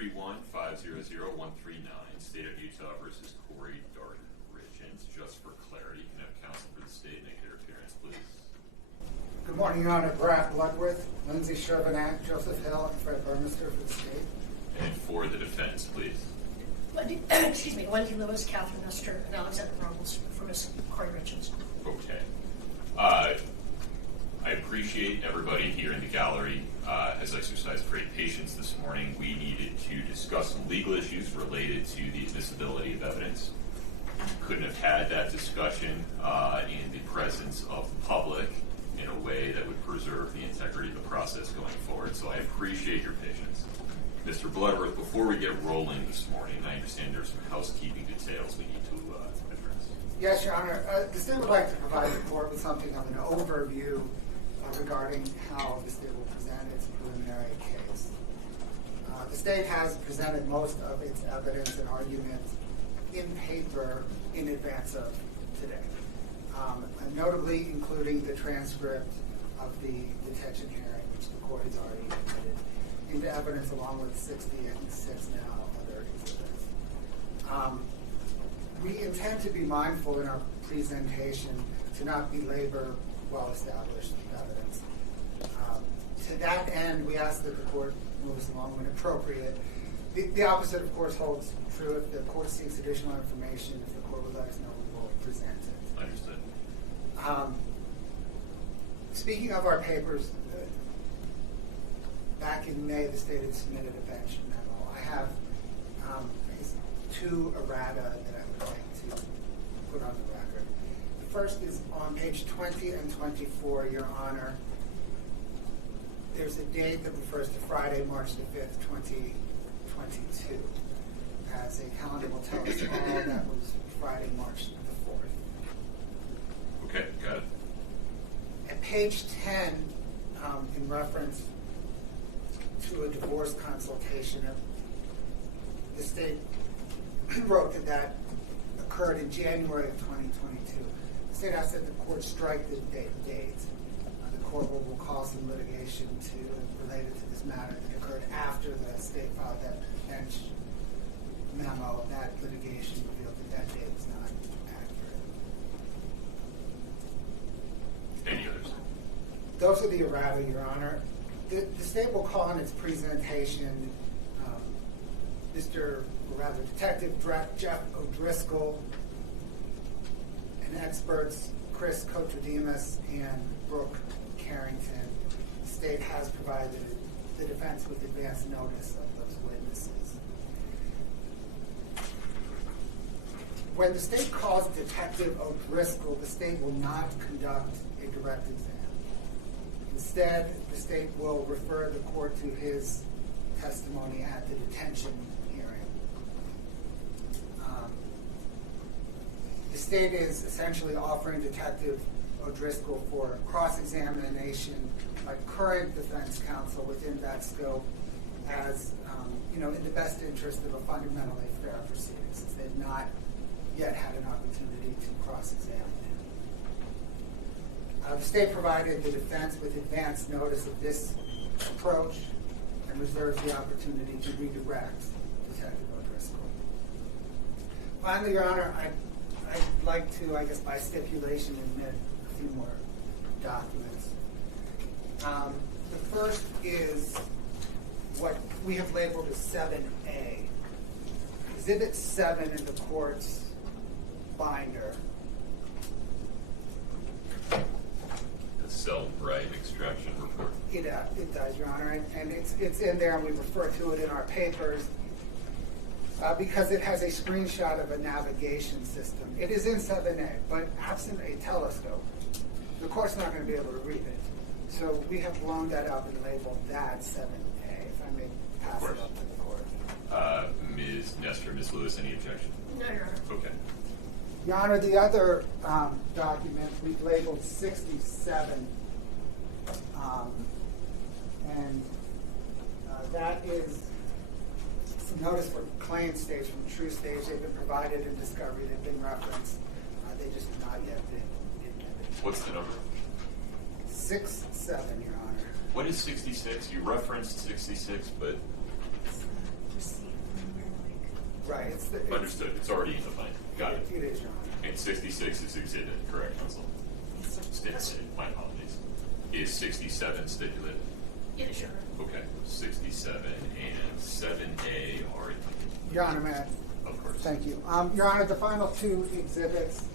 231-500-139, State of Utah versus Kouri Richins. Just for clarity, can I have counsel for the state make their appearance, please? Good morning, Your Honor. Brad Bloodworth, Lindsay Shervinack, Joseph Hill, and Fred Burmester for the state. And for the defense, please. Wendy Lewis, Catherine Nestor, and Alexander Robles for Ms. Kouri Richins. Okay. I appreciate everybody here in the gallery has exercised great patience this morning. We needed to discuss some legal issues related to the admissibility of evidence. Couldn't have had that discussion in the presence of the public in a way that would preserve the integrity of the process going forward. So I appreciate your patience. Mr. Bloodworth, before we get rolling this morning, I understand there's some housekeeping details we need to address. Yes, Your Honor. The state would like to provide the court with something of an overview regarding how the state will present its preliminary case. The state has presented most of its evidence and arguments in paper in advance of today, notably including the transcript of the detention hearing, which the court has already admitted into evidence, along with 60 and 6 now other exhibits. We intend to be mindful in our presentation to not belabor well-established evidence. To that end, we ask that the court moves along when appropriate. The opposite, of course, holds true. If the court seeks additional information, if the court would let us know, we will present it. Understood. Speaking of our papers, back in May, the state had submitted a bench memo. I have two errata that I would like to put on the record. The first is on page 20 and 24, Your Honor. There's a date that refers to Friday, March the 5th, 2022. As a calendar will tell us all, that was Friday, March the 4th. Okay, got it. At page 10, in reference to a divorce consultation, the state wrote that occurred in January of 2022. The state asked that the court strike the date. The court will call some litigation related to this matter that occurred after the state filed that bench memo. That litigation revealed that date was not accurate. Any others? Those are the errata, Your Honor. The state will call in its presentation Detective Jeff O'Driscoll and experts Chris Kotrodemus and Brooke Carrington. The state has provided the defense with advance notice of those witnesses. When the state calls Detective O'Driscoll, the state will not conduct a direct exam. Instead, the state will refer the court to his testimony at the detention hearing. The state is essentially offering Detective O'Driscoll for cross-examination by current defense counsel within that scope as, in the best interest of a fundamentally fair proceeding, since they've not yet had an opportunity to cross-examine him. The state provided the defense with advance notice of this approach and reserves the opportunity to redirect Detective O'Driscoll. Finally, Your Honor, I'd like to, by stipulation, admit a few more documents. The first is what we have labeled as 7A. Exhibit 7 in the court's binder. Cell-right extraction report. It does, Your Honor, and it's in there, and we refer to it in our papers because it has a screenshot of a navigation system. It is in 7A, but absent a telescope, the court's not going to be able to read it. So we have blown that up and labeled that 7A, if I may pass it up to the court. Ms. Nestor, Ms. Lewis, any objection? No, Your Honor. Okay. Your Honor, the other document we've labeled 67, and that is some notice for claim stage from true stage. They've been provided in discovery. They've been referenced. They just have not yet been admitted. What's the number? 67, Your Honor. What is 66? You referenced 66, but... Right. Understood. It's already in the plan. Got it. It is, Your Honor. And 66 is exhibit, correct, counsel? Stipulated. My apologies. Is 67 stipulated? It is, Your Honor. Okay. 67 and 7A are in. Your Honor, may I? Of course. Thank you. Your Honor, the final two exhibits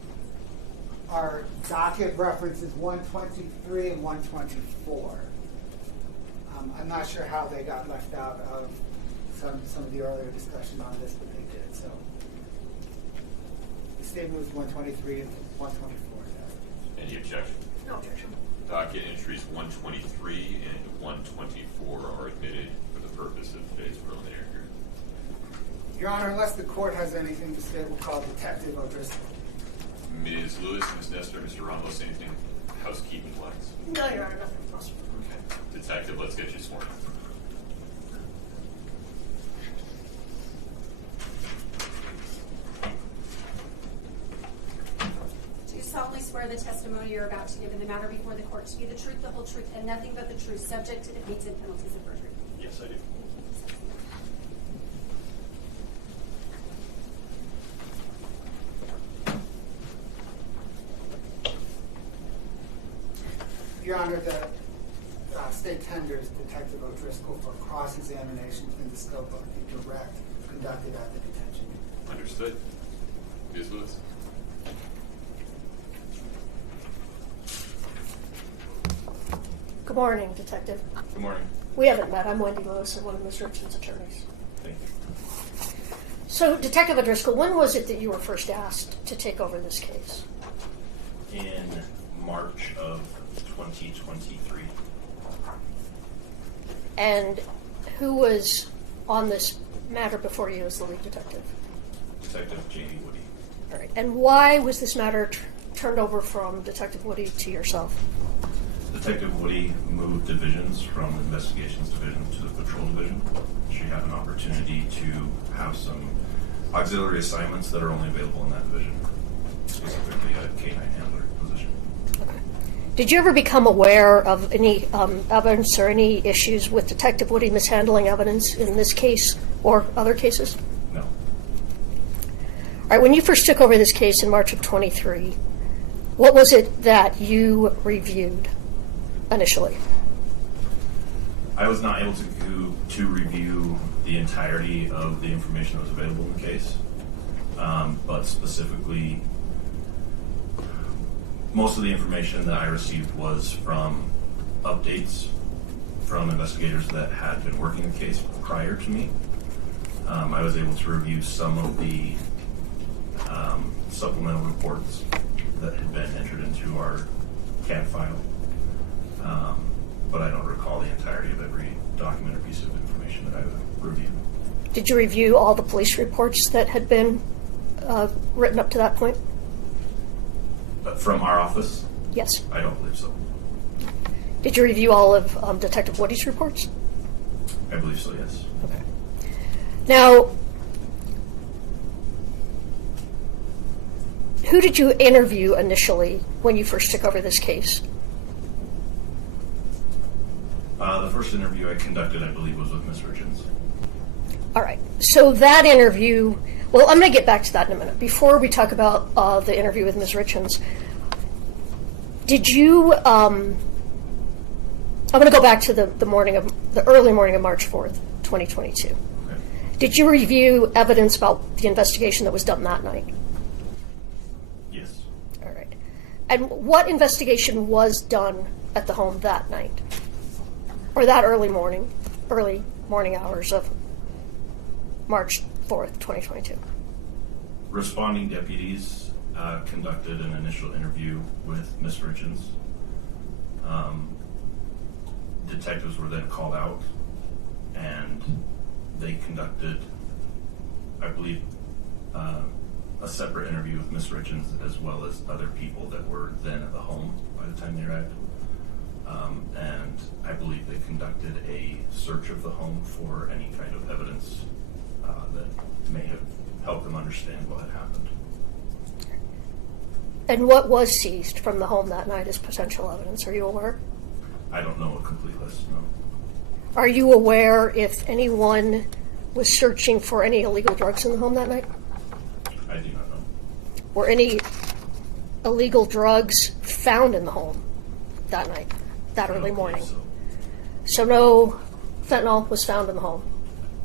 are docket references 123 and 124. I'm not sure how they got left out of some of the earlier discussion on this, but they did. So the statement was 123 and 124. Yes. Any objection? No objection. Docket entries 123 and 124 are admitted for the purpose of today's preliminary hearing. Your Honor, unless the court has anything to say, we'll call Detective O'Driscoll. Ms. Lewis, Ms. Nestor, Mr. Ramos, anything housekeeping-wise? No, Your Honor, nothing possible. Okay. Detective, let's get you sworn. Do you solemnly swear the testimony you're about to give in the matter before the court to be the truth, the whole truth, and nothing but the truth, subject to defeats and penalties of perjury? Yes, I do. Your Honor, the state tenders Detective O'Driscoll for cross-examination within the scope of the direct conducted at the detention unit. Understood. Ms. Lewis? Good morning, Detective. Good morning. We haven't met. I'm Wendy Lewis, I'm one of Ms. Richins' attorneys. Thank you. So, Detective O'Driscoll, when was it that you were first asked to take over this case? In March of 2023. And who was on this matter before you as the lead detective? Detective J.D. Woody. All right. And why was this matter turned over from Detective Woody to yourself? Detective Woody moved divisions from the Investigations Division to the Patrol Division. She had an opportunity to have some auxiliary assignments that are only available in that division, specifically a K-9 handler position. Okay. Did you ever become aware of any evidence or any issues with Detective Woody mishandling evidence in this case or other cases? No. All right. When you first took over this case in March of 23, what was it that you reviewed initially? I was not able to review the entirety of the information that was available in the case, but specifically, most of the information that I received was from updates from investigators that had been working the case prior to me. I was able to review some of the supplemental reports that had been entered into our CAD file, but I don't recall the entirety of every document or piece of information that I reviewed. Did you review all the police reports that had been written up to that point? From our office? Yes. I don't believe so. Did you review all of Detective Woody's reports? I believe so, yes. Okay. Now, who did you interview initially when you first took over this case? The first interview I conducted, I believe, was with Ms. Richins. All right. So that interview, well, I'm going to get back to that in a minute. Before we talk about the interview with Ms. Richins, did you, I'm going to go back to the early morning of March 4th, 2022. Okay. Did you review evidence about the investigation that was done that night? Yes. All right. And what investigation was done at the home that night? Or that early morning hours of March 4th, 2022? Responding deputies conducted an initial interview with Ms. Richins. Detectives were then called out, and they conducted, I believe, a separate interview with Ms. Richins as well as other people that were then at the home by the time they arrived. And I believe they conducted a search of the home for any kind of evidence that may have helped them understand what had happened. And what was seized from the home that night as potential evidence? Are you aware? I don't know a complete list, no. Are you aware if anyone was searching for any illegal drugs in the home that night? I do not know. Were any illegal drugs found in the home that night, that I early don't morning? believe So no fentanyl was found in the home.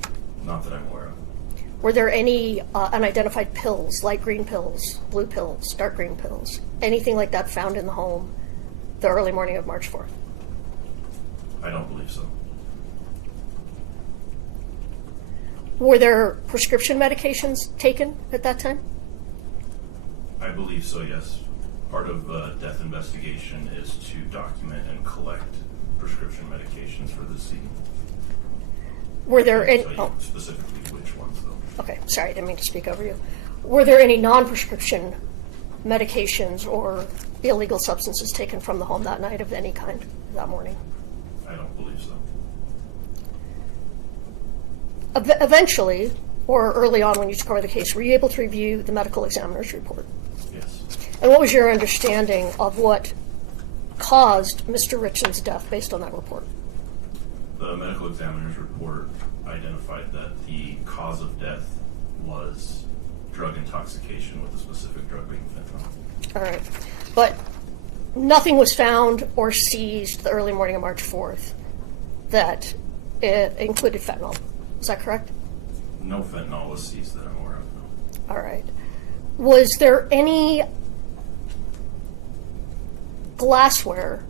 so. Not that I'm aware of. Were there any unidentified pills, light green pills, blue pills, dark green pills, anything like that found in the home the early morning of March 4th? I don't believe so. Were there prescription medications taken at that time? I believe so, yes. Part of death investigation is to document and collect prescription medications for the scene. Were there I any? can't tell you specifically which ones, though. Okay, sorry, I didn't mean to speak over you. Were there any non-prescription medications or illegal substances taken from the home that night of any kind that morning? I don't believe so. Eventually, or early on when you took over the case, were you able to review the medical examiner's report? Yes. And what was your understanding of what caused Mr. Richins' death based on that report? The medical examiner's report identified that the cause of death was drug intoxication with a specific drug being fentanyl. All right. But nothing was found or seized the early morning of March 4th that it included fentanyl. Is that correct? No fentanyl was seized that I'm aware of, no. All right. Was there any glassware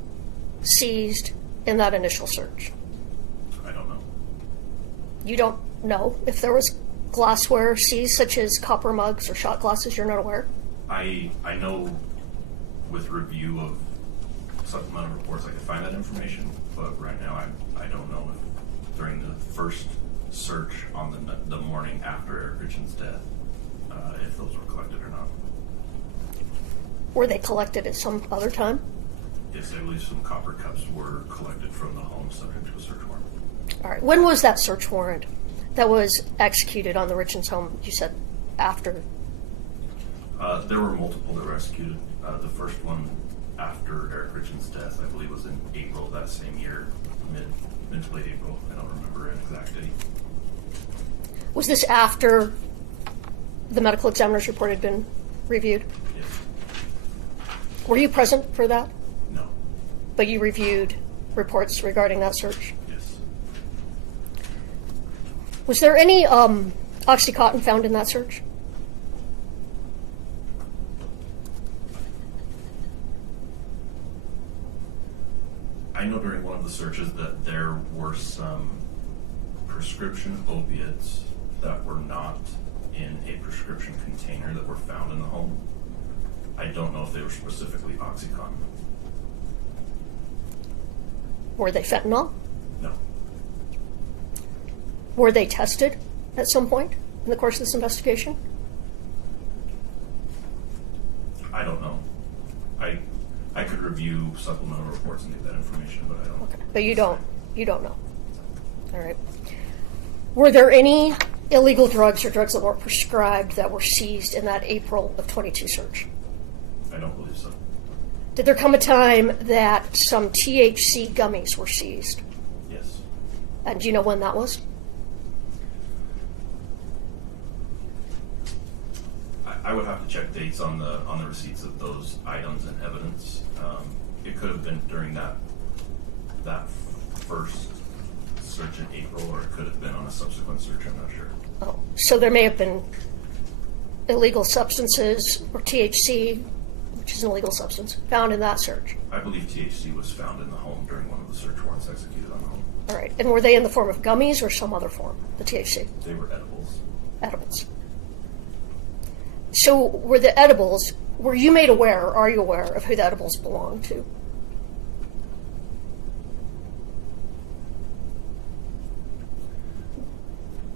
seized in that initial search? I don't know. You don't know if there was glassware seized, such as copper mugs or shot glasses? You're not aware? I know with review of supplemental reports I could find that information, but right now I don't know if during the first search on the morning after Eric Richins' death, if those were collected or not. Were they collected at some other time? Yes, I believe some copper cups were collected from the home subject to a search warrant. All right. When was that search warrant that was executed on the Richins home? You said after. There were multiple that were executed. The first one after Eric Richins' death, I believe, was in April that same year, mid to late April. I don't remember an exact date. Was this after the medical examiner's report had been reviewed? Yes. Were you present for that? No. But you reviewed reports regarding that search? Yes. Was there any Oxycontin found in that search? I know during one of the searches that there were some prescription opiates that were not in a prescription container that were found in the home. I don't know if they were specifically Oxycontin. Were they fentanyl? No. Were they tested at some point in the course of this investigation? I don't know. I could review supplemental reports and get that information, but I don't. Okay. But you don't know. All right. Were there any illegal drugs or drugs that weren't prescribed that were seized in that April of 22 search? I don't believe so. Did there come a time that some THC gummies were seized? Yes. And do you know when that was? I would have to check dates on the receipts of those items and evidence. It could have been during that first search in April, or it could have been on a subsequent search. I'm not sure. Oh, so there may have been illegal substances or THC, which is an illegal substance, found in that search. I believe THC was found in the home during one of the search warrants executed on the home. All right. And were they in the form of gummies or some other form, the THC? They were edibles. Edibles. So were the edibles, were you made aware, or are you aware of who the edibles belonged to?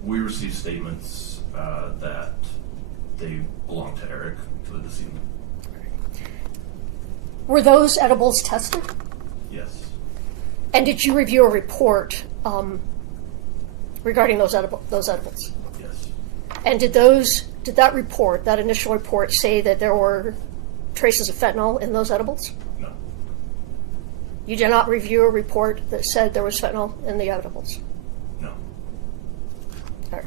We received statements that they belonged to Eric, to the decedent. Were those edibles tested? Yes. And did you review a report regarding those edibles? Yes. And did that report, that initial report, say that there were traces of fentanyl in those edibles? No. You did not review a report that said there was fentanyl in the edibles? No. All right.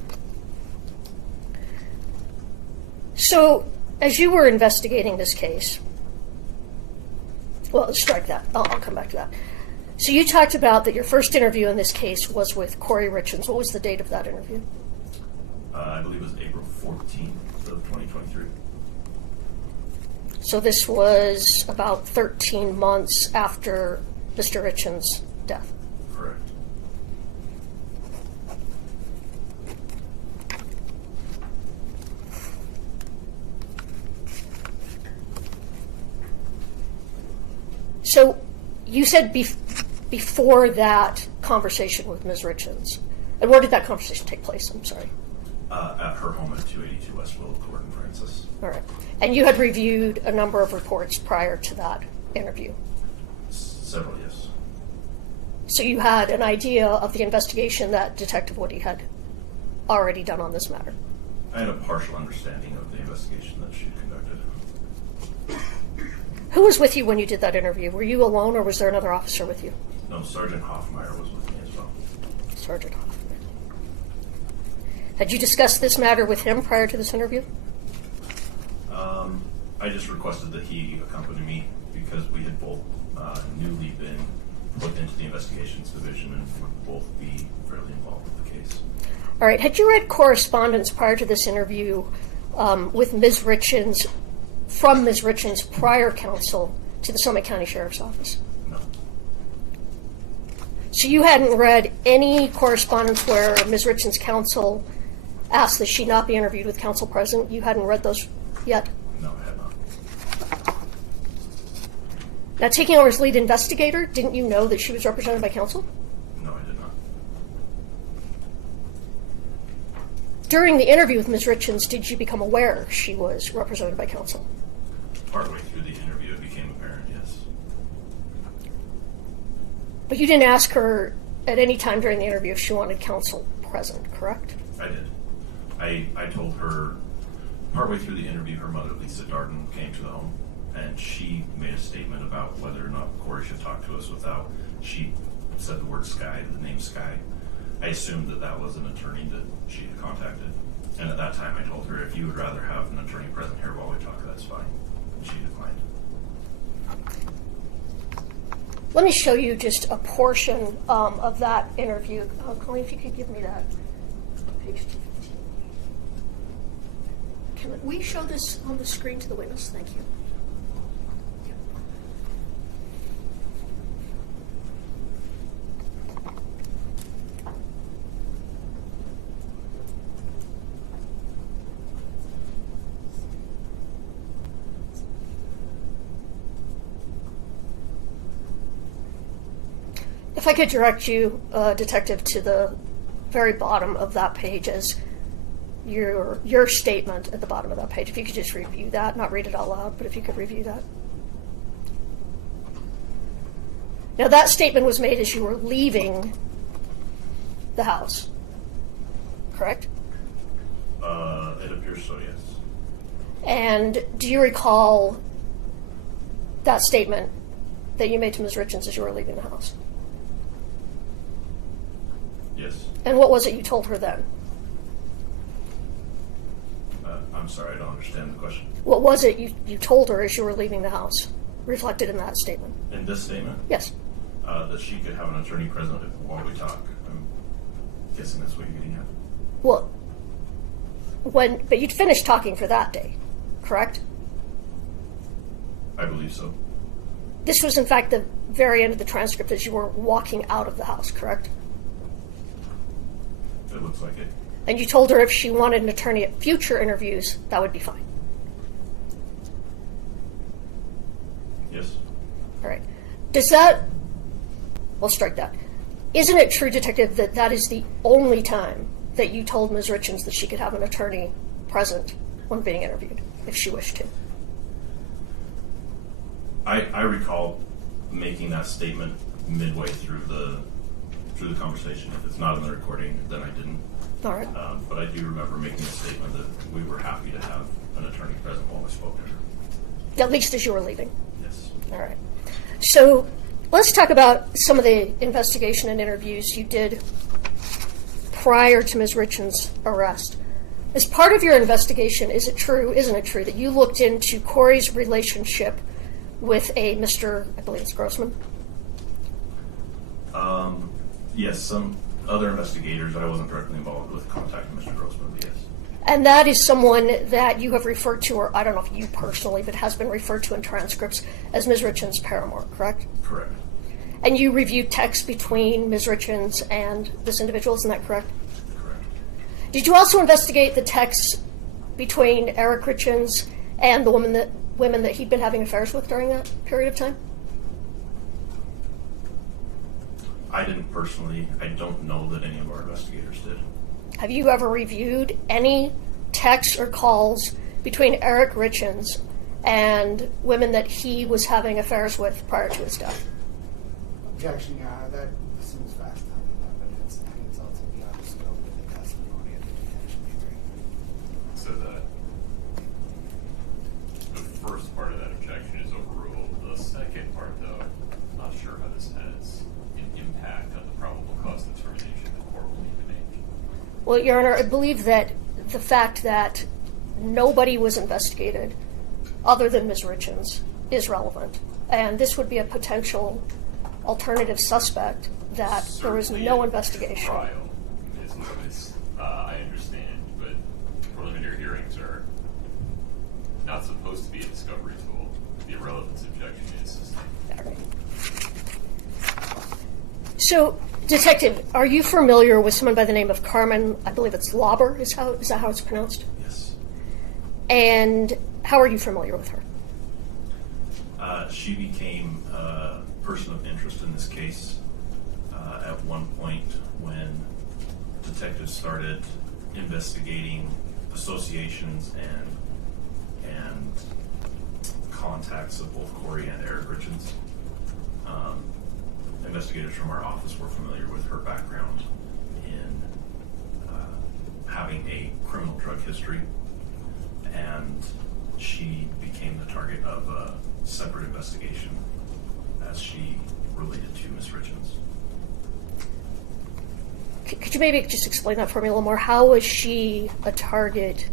So, as you were investigating this case, well, strike that. I'll come back to that. So you talked about that your first interview in this case was with Kouri Richins. What was the date of that interview? I believe it was April 14th of 2023. So this was about 13 months after Mr. Richins' death. Correct. So you said before that conversation with Ms. Richins, and where did that conversation take place? I'm sorry. At her home at 282 West Willow Court in Francis. All right. And you had reviewed a number of reports prior to that interview. Several, yes. So you had an idea of the investigation that Detective Woody had already done on this matter. I had a partial understanding of the investigation that she conducted. Who was with you when you did that interview? Were you alone, or was there another officer with you? No, Sergeant Hoffmeyer was with me as well. Sergeant Hoffman. Had you discussed this matter with him prior to this interview? I just requested that he accompany me because we had both newly been put into the investigations division and would both be fairly involved with the case. All right. Had you read correspondence prior to this interview with Ms. Richins, from Ms. Richins' prior counsel to the Summit County Sheriff's Office? No. So you hadn't read any correspondence where Ms. Richins' counsel asked that she not be interviewed with counsel present? You hadn't read those yet? No, I had not. Now, taking over as lead investigator, didn't you know that she was represented by counsel? No, I did not. During the interview with Ms. Richins, did you become aware she was represented by counsel? Partway through the interview, it became apparent, yes. But you didn't ask her at any time during the interview if she wanted counsel present, correct? I did. I told her partway through the interview, her mother, Lisa Darden, came to the home, and she made a statement about whether or not Kouri should talk to us without. She said the word Sky, the name Sky. I assumed that that was an attorney that she had contacted, and at that time I told her, if you would rather have an attorney present here while we talk, that's fine. And she declined. Let me show you just a portion of that interview. Colleen, if you could give me that. Page 215. Can we show this on the screen to the witness? Thank you. If I could direct you, Detective, to the very bottom of that page as your statement at the bottom of that page. If you could just review that, not read it out loud, but if you could review that. Now, that statement was made as you were leaving the house, correct? It appears so, yes. And do you recall that statement that you made to Ms. Richins as you were leaving the house? Yes. And what was it you told her then? I'm sorry, I don't understand the question. What was it you told her as you were leaving the house, reflected in that statement? In this statement? Yes. That she could have an attorney present while we talk. I'm guessing that's what you're getting at. Well, but you'd finished talking for that day, correct? I believe so. This was, in fact, the very end of the transcript as you were walking out of the house, correct? It looks like it. And you told her if she wanted an attorney at future interviews, that would be fine. Yes. All right. Does that... We'll strike that. Isn't it true, Detective, that that is the only time that you told Ms. Richins that she could have an attorney present when being interviewed, if she wished to? I recall making that statement midway through the conversation. If it's not in the recording, then I didn't. All right. But I do remember making a statement that we were happy to have an attorney present while we spoke to her. At least as you were leaving. Yes. All right. So let's talk about some of the investigation and interviews you did prior to Ms. Richins' arrest. As part of your investigation, is it true, isn't it true, that you looked into Kouri's relationship with a Mr., I believe it's Grossman? Yes, some other investigators I wasn't directly involved with contacted Mr. Grossman, but yes. And that is someone that you have referred to, or I don't know if you personally, but has been referred to in transcripts as Ms. Richins' paramour, correct? Correct. And you reviewed texts between Ms. Richins and this individual, isn't that correct? Correct. Did you also investigate the texts between Eric Richins and the women that he'd been having affairs with during that period of time? I didn't personally. I don't know that any of our investigators did. Have you ever reviewed any texts or calls between Eric Richins and women that he was having affairs with prior to his death? Objection, Your Honor. That assumes vast evidence, and it's also beyond the scope of the testimony of the detention hearing. So the first part of that objection is overruled. The second part, though, I'm not sure how this has an impact on the probable cause determination the court will need to make. Well, Your Honor, I believe that the fact that nobody was investigated other than Ms. Richins is relevant. And this would be a potential alternative suspect that there was Certainly no a investigation. Trial is Lewis. I understand, but preliminary hearings are not supposed to be a discovery tool. The irrelevance objection is sustained. All right. So, Detective, are you familiar with someone by the name of Carmen? I believe it's Lauber, is that how it's pronounced? Yes. And how are you familiar with her? She became a person of interest in this case at one point when detectives started investigating associations and contacts of both Kouri and Eric Richins. Investigators from our office were familiar with her background in having a criminal drug history, and she became the target of a separate investigation as she related to Ms. Richins. Could you maybe just explain that for me a little more? How was she a target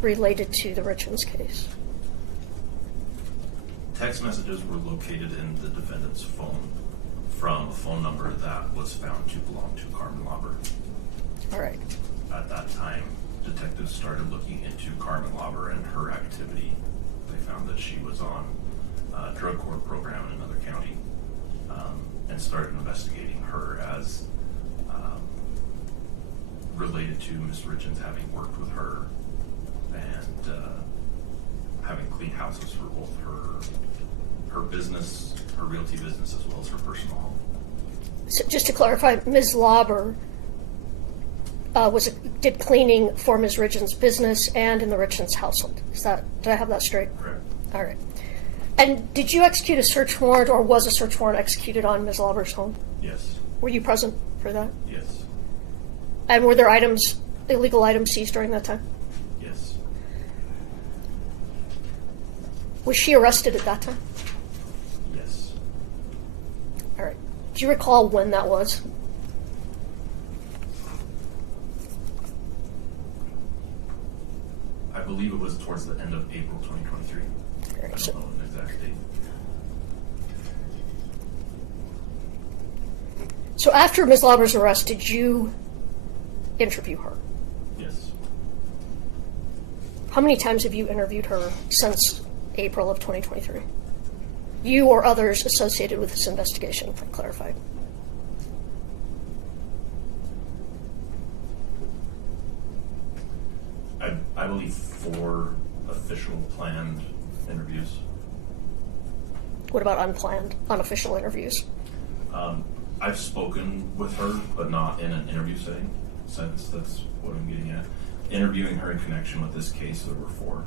related to the Richins case? Text messages were located in the defendant's phone from a phone number that was found to belong to Carmen Lauber. All right. At that time, detectives started looking into Carmen Lauber and her activity. They found that she was on a drug court program in another county and started investigating her as related to Ms. Richins, having worked with her and having cleaned houses for both her business, her realty business, as well as her personal home. So just to clarify, Ms. Lauber did cleaning for Ms. Richins' business and in the Richins' household. Did I have that straight? Correct. All right. And did you execute a search warrant, or was a search warrant executed on Ms. Lauber's home? Yes. Were you present for that? Yes. And were there illegal items seized during that time? Yes. Was she arrested at that time? Yes. All right. Do you recall when that was? I believe it was towards the end of April 2023. All right, I don't know an exact date. So after Ms. Lauber's arrest, did you interview her? Yes. How many times have you interviewed her since April of 2023? You or others associated with this investigation, if I clarified. I believe 4 official planned interviews. What about unplanned, unofficial interviews? I've spoken with her, but not in an interview setting, since that's what I'm getting at. Interviewing her in connection with this case, there were 4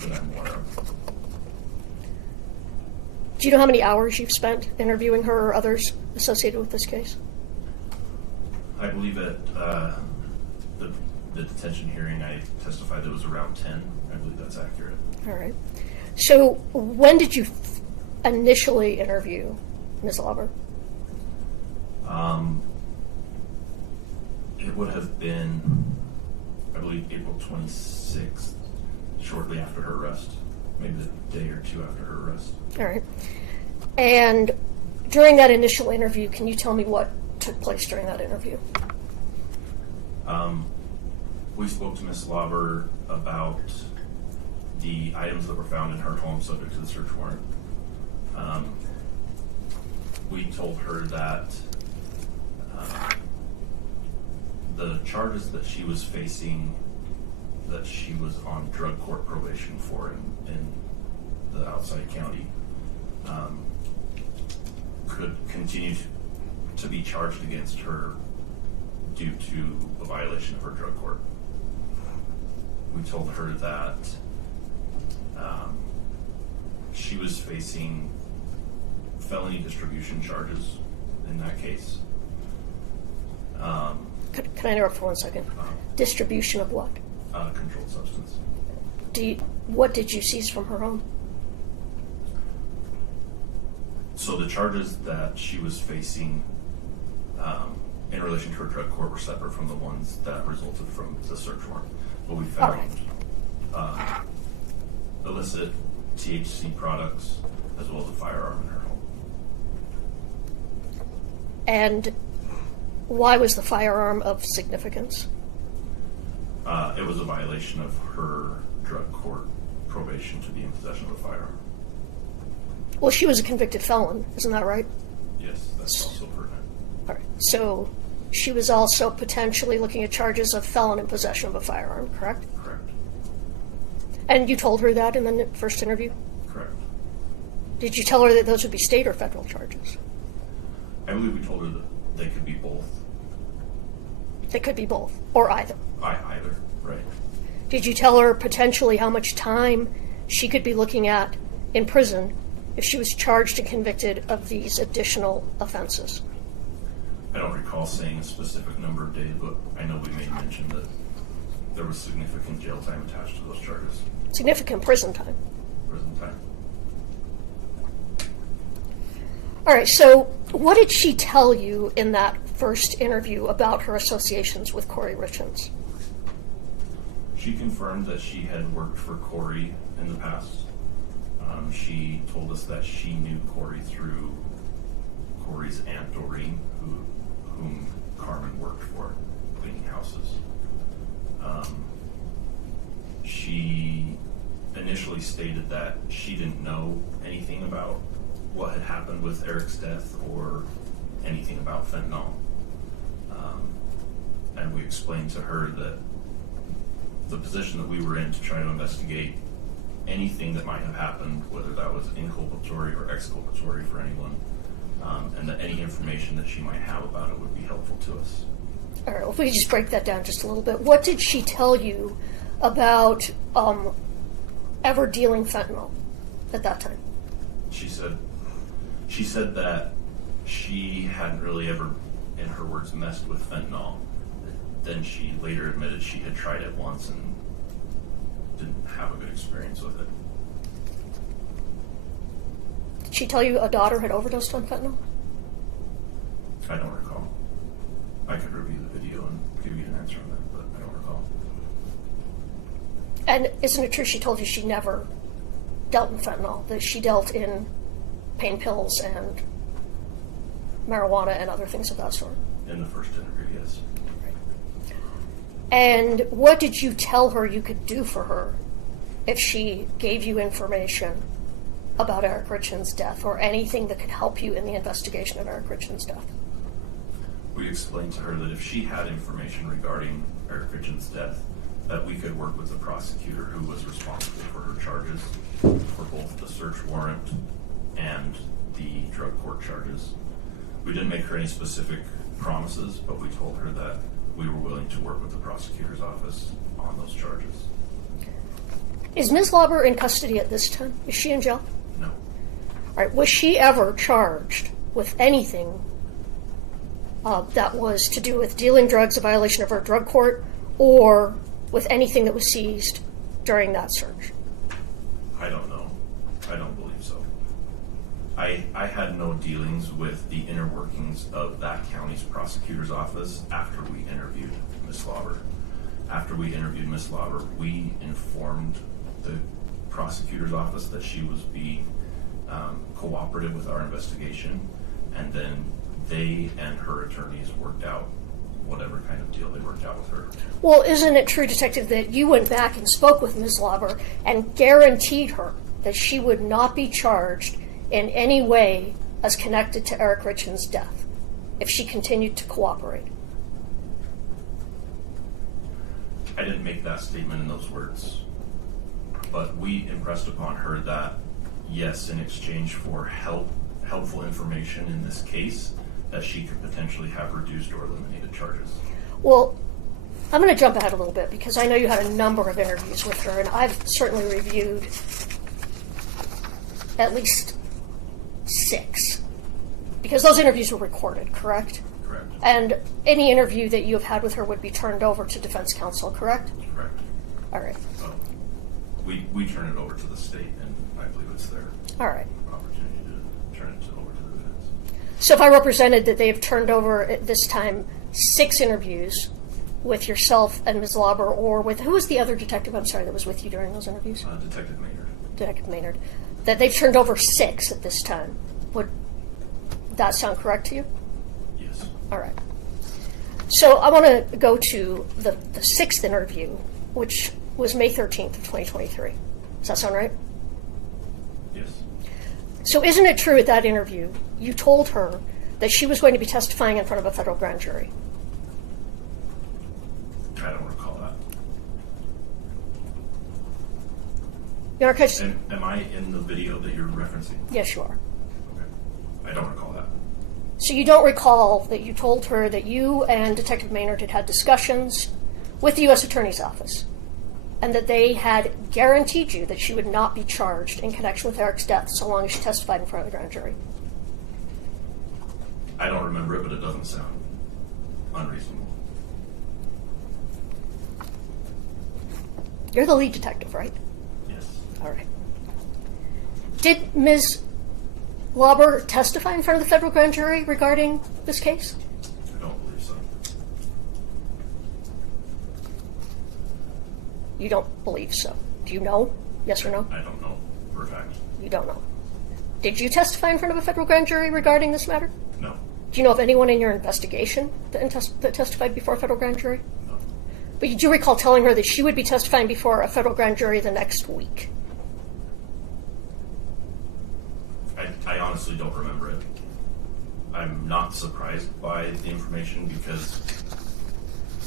that I'm aware of. Do you know how many hours you've spent interviewing her or others associated with this case? I believe at the detention hearing I testified that it was around 10. I believe that's accurate. All right. So when did you initially interview Ms. Lauber? It would have been, I believe, April 26th, shortly after her arrest, maybe the day or two after her arrest. All right. And during that initial interview, can you tell me what took place during that interview? We spoke to Ms. Lauber about the items that were found in her home subject to the search warrant. We told her that the charges that she was facing, that she was on drug court probation for in the outside county, could continue to be charged against her due to a violation of her drug court. We told her that she was facing felony distribution charges in that case. Can I interrupt for 1 second? Distribution of what? Controlled substance. What did you seize from her home? So the charges that she was facing in relation to her drug court were separate from the ones that resulted from the search warrant. But we found illicit THC products as well as a firearm in her home. And why was the firearm of significance? It was a violation of her drug court probation to be in possession of a firearm. Well, she was a convicted felon, isn't that right? Yes, that's also pertinent. All right. So she was also potentially looking at charges of felon in possession of a firearm, correct? Correct. And you told her that in the first interview? Correct. Did you tell her that those would be state or federal charges? I believe we told her that they could be both. They could be both, or either. Either, right. Did you tell her potentially how much time she could be looking at in prison if she was charged and convicted of these additional offenses? I don't recall saying a specific number of days, but I know we made mention that there was significant jail time attached to those charges. Significant prison time. Prison time. All right, so what did she tell you in that first interview about her associations with Kouri Richins? She confirmed that she had worked for Kouri in the past. She told us that she knew Kouri through Kouri's aunt Doreen, whom Carmen worked for, cleaning houses. She initially stated that she didn't know anything about what had happened with Eric's death or anything about fentanyl. And we explained to her that the position that we were in to try to investigate anything that might have happened, whether that was inculpatory or exculpatory for anyone, and that any information that she might have about it would be helpful to us. All right, well, if we could just break that down just a little bit. What did she tell you about ever dealing fentanyl at that time? She said that she hadn't really ever, in her words, messed with fentanyl. Then she later admitted she had tried it once and didn't have a good experience with it. Did she tell you a daughter had overdosed on fentanyl? I don't recall. I could review the video and give you an answer on that, but I don't recall. And isn't it true she told you she never dealt in fentanyl, that she dealt in pain pills and marijuana and other things of that sort? In the first interview, yes. And what did you tell her you could do for her if she gave you information about Eric Richins' death or anything that could help you in the investigation of Eric Richins' death? We explained to her that if she had information regarding Eric Richins' death, that we could work with the prosecutor who was responsible for her charges, for both the search warrant and the drug court charges. We didn't make her any specific promises, but we told her that we were willing to work with the prosecutor's office on those charges. Is Ms. Lauber in custody at this time? Is she in jail? No. All right. Was she ever charged with anything that was to do with dealing drugs, a violation of her drug court, or with anything that was seized during that search? I don't know. I don't believe so. I I had no dealings with the inner workings of that county's prosecutor's office after we interviewed Ms. Lauber. After we interviewed Ms. Lauber, we informed the prosecutor's office that she was being cooperative with our investigation, and then they and her attorneys worked out whatever kind of deal they worked out with her. Well, isn't it true, Detective, that you went back and spoke with Ms. Lauber and guaranteed her that she would not be charged in any way as connected to Eric Richins' death if she continued to cooperate? I didn't make that statement in those words, but we impressed upon her that, yes, in exchange for helpful information in this case, that she could potentially have reduced or eliminated charges. Well, I'm going to jump ahead a little bit because I know you had a number of interviews with her, and I've certainly reviewed at least 6, because those interviews were recorded, correct? Correct. And any interview that you have had with her would be turned over to defense counsel, correct? Correct. All right. So we turn it over to the state, and I believe it's their All right. opportunity to turn it over to the defense. So if I represented that they have turned over at this time 6 interviews with yourself and Ms. Lauber, or with, who was the other detective, I'm sorry, that was with you during those interviews? Detective Maynard. Detective Maynard. That they've turned over 6 at this time. Would that sound correct to you? Yes. All right. So I want to go to the 6th interview, which was May 13th of 2023. Does that sound right? Yes. So isn't it true at that interview you told her that she was going to be testifying in front of a federal grand jury? I don't recall that. Your Honor, can Am I in the video that you're referencing? yes, you are. Okay. I don't recall that. So you don't recall that you told her that you and Detective Maynard had had discussions with the U.S. Attorney's Office, and that they had guaranteed you that she would not be charged in connection with Eric's death so long as she testified in front of the grand jury? I don't remember it, but it doesn't sound unreasonable. You're the lead detective, right? Yes. All right. Did Ms. Lauber testify in front of the federal grand jury regarding this case? I don't believe so. You don't believe so. Do you know? Yes or no? I don't know for a fact. You don't know. Did you testify in front of a federal grand jury regarding this matter? No. Do you know of anyone in your investigation that testified before a federal grand jury? No. But you do recall telling her that she would be testifying before a federal grand jury the next week. I honestly don't remember it. I'm not surprised by the information because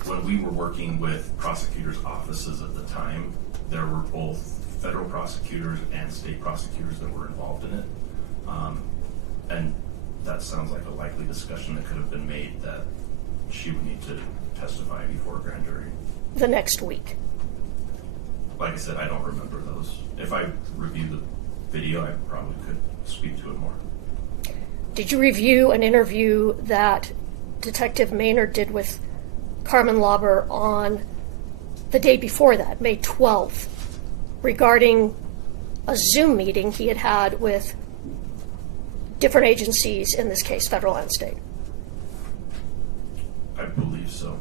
when we were working with prosecutors' offices at the time, there were both federal prosecutors and state prosecutors that were involved in it. And that sounds like a likely discussion that could have been made that she would need to testify before a grand jury. The next week. Like I said, I don't remember those. If I review the video, I probably could speak to it more. Did you review an interview that Detective Maynard did with Carmen Lauber on the day before that, May 12th, regarding a Zoom meeting he had had with different agencies, in this case, federal and state? I believe so.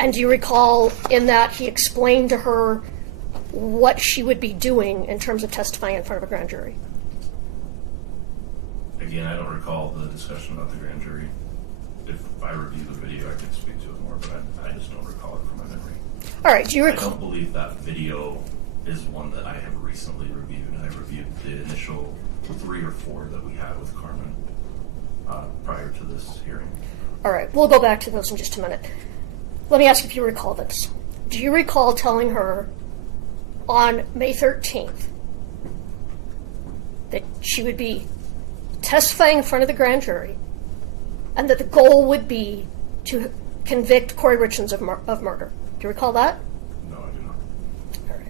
And do you recall in that he explained to her what she would be doing in terms of testifying in front of a grand jury? Again, I don't recall the discussion about the grand jury. If I review the video, I could speak to it more, but I just don't recall it from my memory. All right, do you I recall? don't believe that video is one that I have recently reviewed. I reviewed the initial 3 or 4 that we had with Carmen prior to this hearing. All right, we'll go back to those in just a minute. Let me ask if you recall this. Do you recall telling her on May 13th that she would be testifying in front of the grand jury and that the goal would be to convict Kouri Richins of murder? Do you recall that? No, I do not. All right.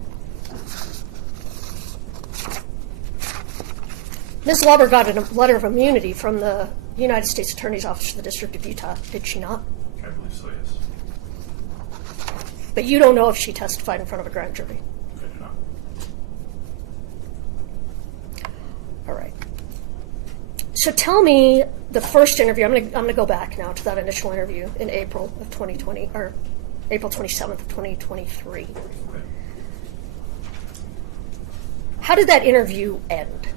Ms. Lauber got a letter of immunity from the United States Attorney's Office for the District of Utah, did she not? I believe so, yes. But you don't know if she testified in front of a grand jury. I do not. All right. So tell me the first interview. I'm gonna go back now to that initial interview in April of 2020, or April 27th of 2023. Okay. How did that interview end?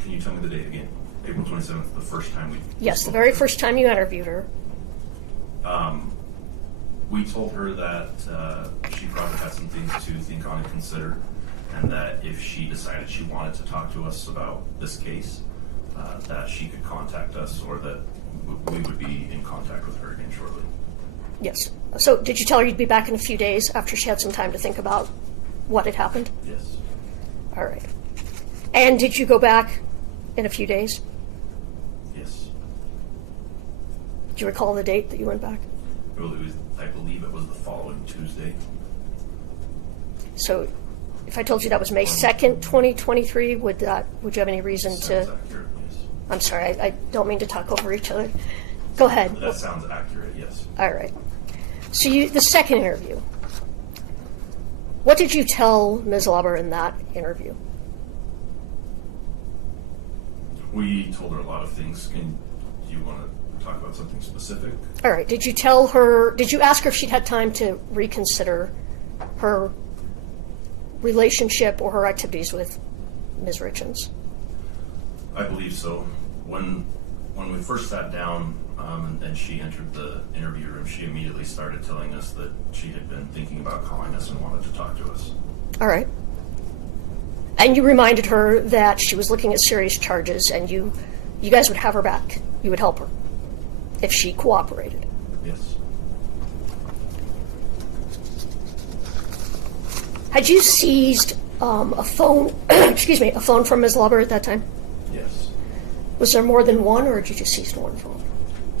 Can you tell me the date again? April 27th, the first time we... Yes, the very first time you interviewed her. We told her that she probably had some things to think on and consider, and that if she decided she wanted to talk to us about this case, that she could contact us, or that we would be in contact with her again shortly. Yes. So did you tell her you'd be back in a few days after she had some time to think about what had happened? Yes. All right. And did you go back in a few days? Yes. Do you recall the date that you went back? Well, I believe it was the following Tuesday. So if I told you that was May 2nd, 2023, would you have any reason Sounds to... accurate, yes. I'm sorry, I don't mean to talk over each other. Go ahead. That sounds accurate, yes. All right. So the second interview. What did you tell Ms. Lauber in that interview? We told her a lot of things. Do you want to talk about something specific? All right. Did you ask her if she'd had time to reconsider her relationship or her activities with Ms. Richins? I believe so. When we first sat down and she entered the interview room, she immediately started telling us that she had been thinking about calling us and wanted to talk to us. All right. And you reminded her that she was looking at serious charges, and you guys would have her back. You would help her if she cooperated. Yes. Had you seized a phone, a phone from Ms. Lauber at that time? Yes. Was there more than one, or did you just seize one phone?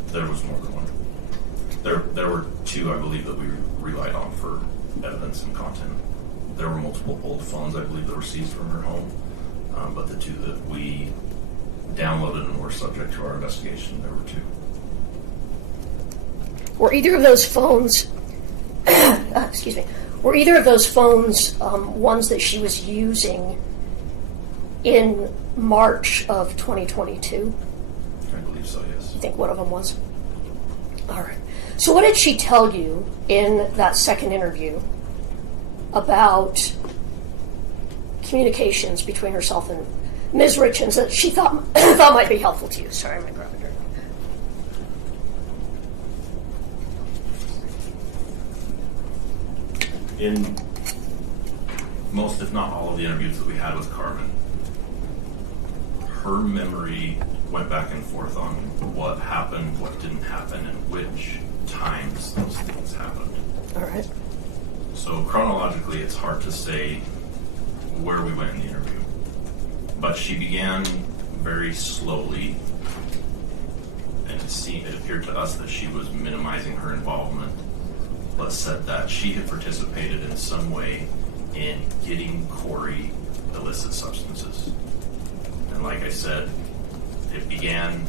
There was more than one. There were two, I believe, that we relied on for evidence and content. There were multiple old phones, I believe, that were seized from her home, but the two that we downloaded and were subject to our investigation, there were two. Were either of those phones, were either of those phones ones that she was using in March of 2022? I believe so, yes. I think one of them was. All right. So what did she tell you in that second interview about communications between herself and Ms. Richins that she thought might be helpful to you? Sorry, I'm grabbing her. In most, if not all, of the interviews that we had with Carmen, her memory went back and forth on what happened, what didn't happen, and which times those things happened. All right. So chronologically, it's hard to say where we went in the interview. But she began very slowly, and it appeared to us that she was minimizing her involvement, but said that she had participated in some way in getting Kouri illicit substances. And like I said, it began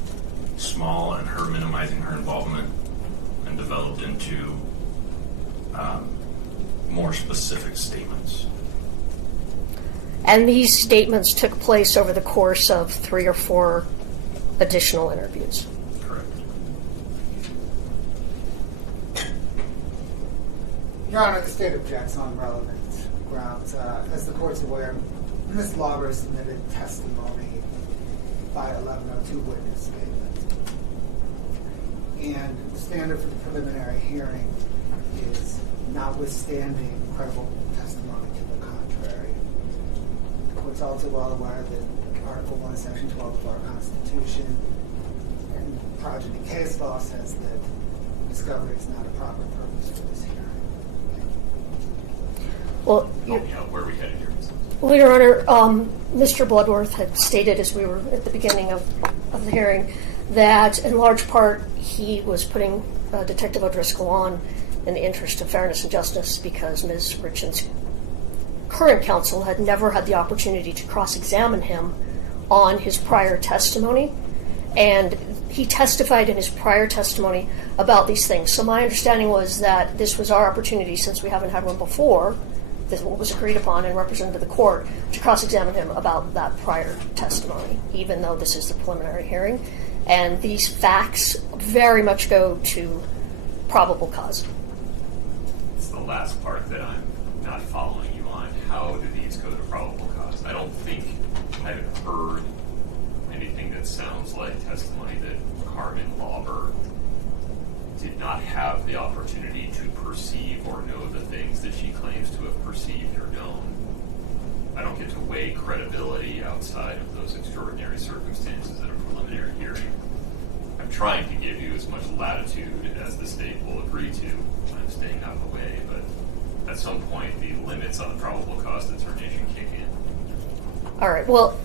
small and her minimizing her involvement and developed into more specific statements. And these statements took place over the course of 3 or 4 additional interviews. Correct. Your Honor, the state objects on relevant grounds. As the court's aware, Ms. Lauber submitted testimony by 1102 witness statement. And the standard for the preliminary hearing is notwithstanding credible testimony to the contrary. The court's also well aware that Article 1, Section 12 of our Constitution and progeny case law says that discovery is not a proper purpose for this hearing. Well, Help me out where we headed here. Well, Your Honor, Mr. Bloodworth had stated as we were at the beginning of the hearing that in large part he was putting Detective O'Driscoll on in the interest of fairness and justice because Ms. Richins' current counsel had never had the opportunity to cross-examine him on his prior testimony. And he testified in his prior testimony about these things. So my understanding was that this was our opportunity, since we haven't had one before, this what was agreed upon and represented to the court, to cross-examine him about that prior testimony, even though this is the preliminary hearing. And these facts very much go to probable cause. It's the last part that I'm not following you on. How do these go to probable cause? I don't think I've heard anything that sounds like testimony that Carmen Lauber did not have the opportunity to perceive or know the things that she claims to have perceived or known. I don't get to weigh credibility outside of those extraordinary circumstances at a preliminary hearing. I'm trying to give you as much latitude as the state will agree to. I'm staying out of the way, but at some point the limits on the probable cause determination kick in. All right, well,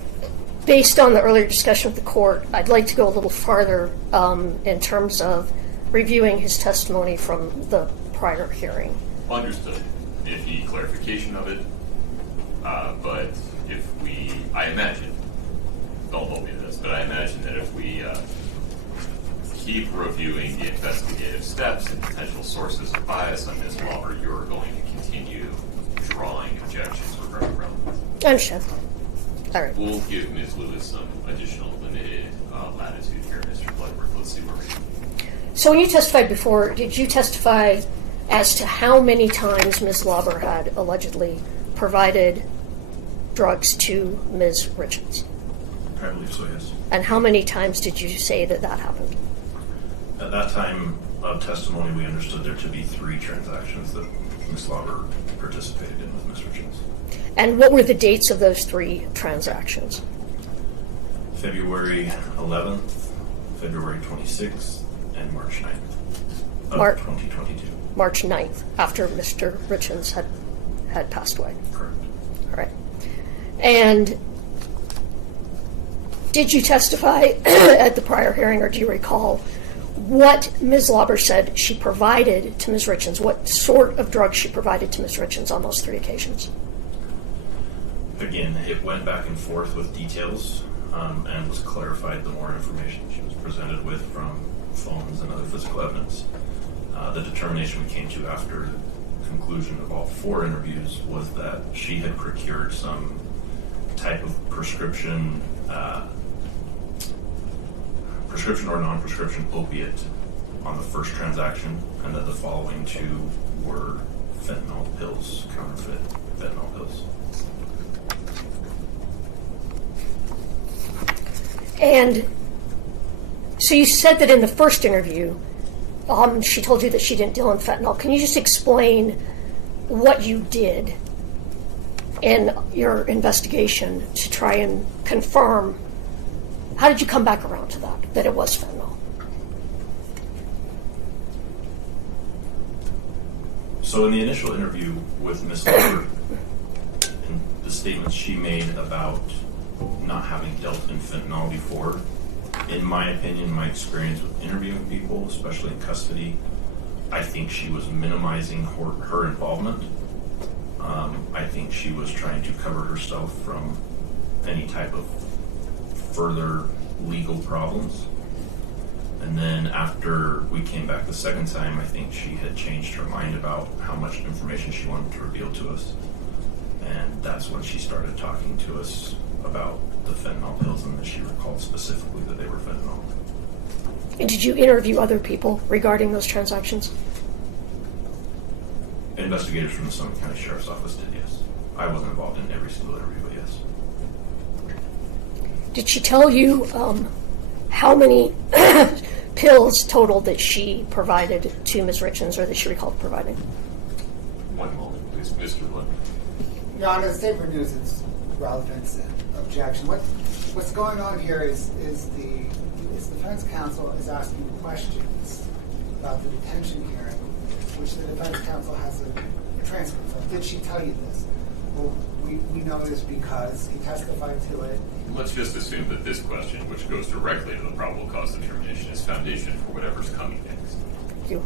based on the earlier discussion with the court, I'd like to go a little farther in terms of reviewing his testimony from the prior hearing. Understood. If need clarification of it, but if I imagine, don't hold me to this, but I imagine that if we keep reviewing the investigative steps and potential sources of bias on Ms. Lauber, you're going to continue drawing objections regarding relevance. I understand. All right. We'll give Ms. Lewis some additional limited latitude here, Mr. Bloodworth. Let's see where we go. So when you testified before, did you testify as to how many times Ms. Lauber had allegedly provided drugs to Ms. Richins? I believe so, yes. And how many times did you say that happened? At that time of testimony, we understood there to be 3 transactions that Ms. Lauber participated in with Ms. Richins. And what were the dates of those 3 transactions? February 11th, February 26th, and March 9th of 2022. March 9th, after Mr. Richins had passed away. Correct. All right. And did you testify at the prior hearing, or do you recall what Ms. Lauber said she provided to Ms. Richins, what sort of drugs she provided to Ms. Richins on those 3 occasions? Again, it went back and forth with details and was clarified the more information she was presented with from phones and other physical evidence. The determination we came to after the conclusion of all 4 interviews was that she had procured some type of prescription or non-prescription opiate on the first transaction, and that the following 2 were fentanyl pills, counterfeit fentanyl pills. And so you said that in the first interview, she told you that she didn't deal in fentanyl. Can you just explain what you did in your investigation to try and confirm? How did you come back around to that it was fentanyl? So in the initial interview with Ms. Lauber, and the statements she made about not having dealt in fentanyl before, in my opinion, my experience with interviewing people, especially in custody, I think she was minimizing her involvement. I think she was trying to cover herself from any type of further legal problems. And then after we came back the second time, I think she had changed her mind about how much information she wanted to reveal to us. And that's when she started talking to us about the fentanyl pills, and that she recalled specifically that they were fentanyl. And did you interview other people regarding those transactions? Investigators from the Summit County Sheriff's Office did, yes. I wasn't involved in every single interview, but yes. Did she tell you how many pills total that she provided to Ms. Richins, or that she recalled providing? One moment, please. Mr. Lund. Your Honor, the state renews its relevance and objection. What's going on here is the defense counsel is asking questions about the detention hearing, which the defense counsel has a transcript of. Did she tell you this? Well, we know this because he testified to it. Let's just assume that this question, which goes directly to the probable cause determination, is foundation for whatever's coming next. Thank you.